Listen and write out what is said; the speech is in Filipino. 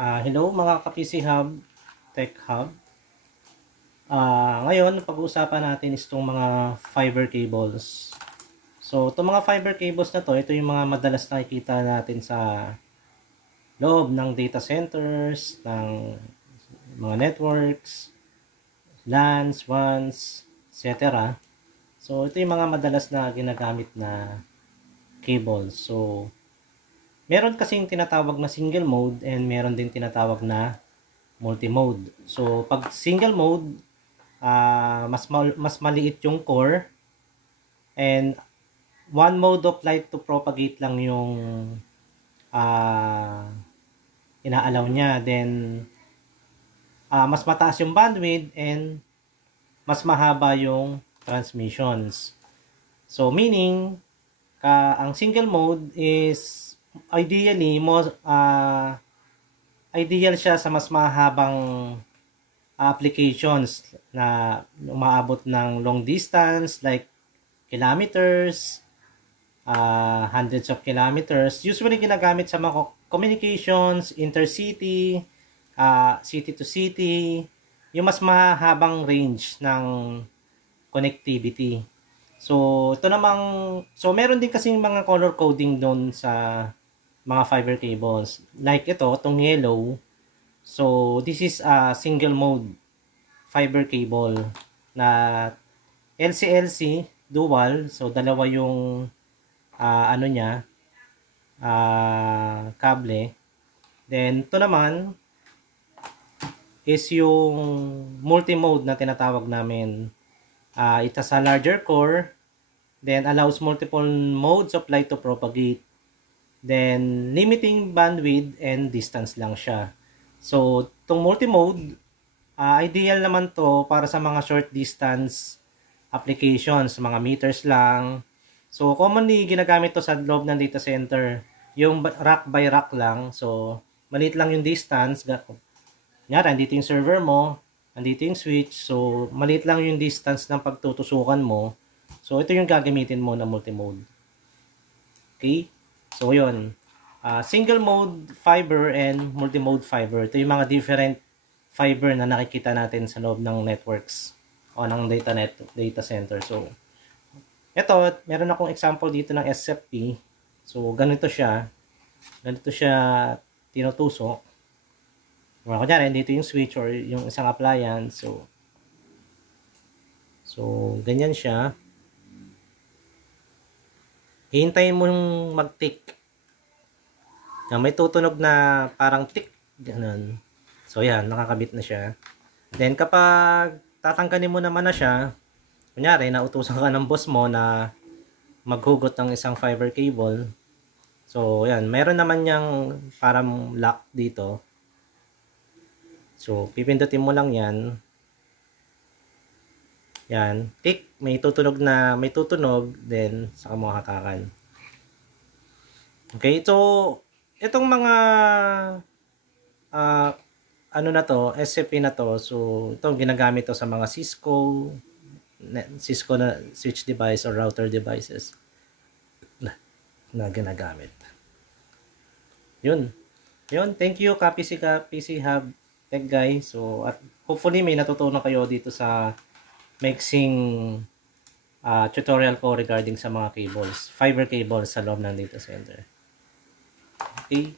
Hello mga ka-PC Hub, Tech Hub. Ngayon, pag-uusapan natin is itong mga fiber cables. So, itong mga fiber cables na to, ito yung mga madalas nakikita natin sa loob ng data centers, ng mga networks, LANs, WANs, etc. So, ito yung mga madalas na ginagamit na cables. So, meron kasing tinatawag na single mode and meron din tinatawag na multi-mode. So, pag single mode, mas maliit yung core and one mode of light to propagate lang yung inaalaw niya. Then, mas mataas yung bandwidth and mas mahaba yung transmissions. So, meaning, ang single mode is ideally ideal siya sa mas mahabang applications na umaabot ng long distance like kilometers, hundreds of kilometers. Usually ginagamit sa mga communications, intercity, city to city, yung mas mahabang range ng connectivity. So, ito namang, so meron din kasing mga color coding doon sa mga fiber cables. Like ito, itong yellow. So, this is a single mode fiber cable na LC-LC dual. So, dalawa yung ano niya, kable. Then, ito naman is yung multi-mode na tinatawag namin. It has a larger core, then allows multiple modes of light to propagate. Then, limiting bandwidth and distance lang siya. So, itong multi-mode, ideal naman to para sa mga short distance applications, mga meters lang. So, commonly, ginagamit to sa loob ng data center. Yung rack by rack lang. So, maliit lang yung distance. Nga, andito yung server mo, andito yung switch. So, maliit lang yung distance ng pagtutusukan mo. So, ito yung gagamitin mo na multi-mode. Okay? So, yun. Single mode fiber and multi-mode fiber. Ito yung mga different fiber na nakikita natin sa loob ng networks o ng data center. So, ito, meron akong example dito ng SFP. So, ganito siya. Ganito siya tinutusok. Kunyari, dito yung switch or yung isang appliance. So ganyan siya. Hihintayin mo yung mag-tick. May tutunog na parang tick. Ganun. So, yan. Nakakabit na siya. Then, kapag tatanggalin mo naman na siya, kunyari, nautusan ka ng boss mo na maghugot ng isang fiber cable. So, yan. Meron naman niyang parang lock dito. So, pipindutin mo lang yan. Yan. Tick. May tutunog, then saka mo hakakan. Okay. So, itong mga ano na to, SCP na to. So, itong ginagamit to sa mga Cisco na switch device or router devices na ginagamit. Yun. Thank you, PC Hub Tech Guy. So, at hopefully may natutunan kayo dito sa mixing tutorial ko regarding sa mga cables, fiber cables sa loob ng data center. Okay.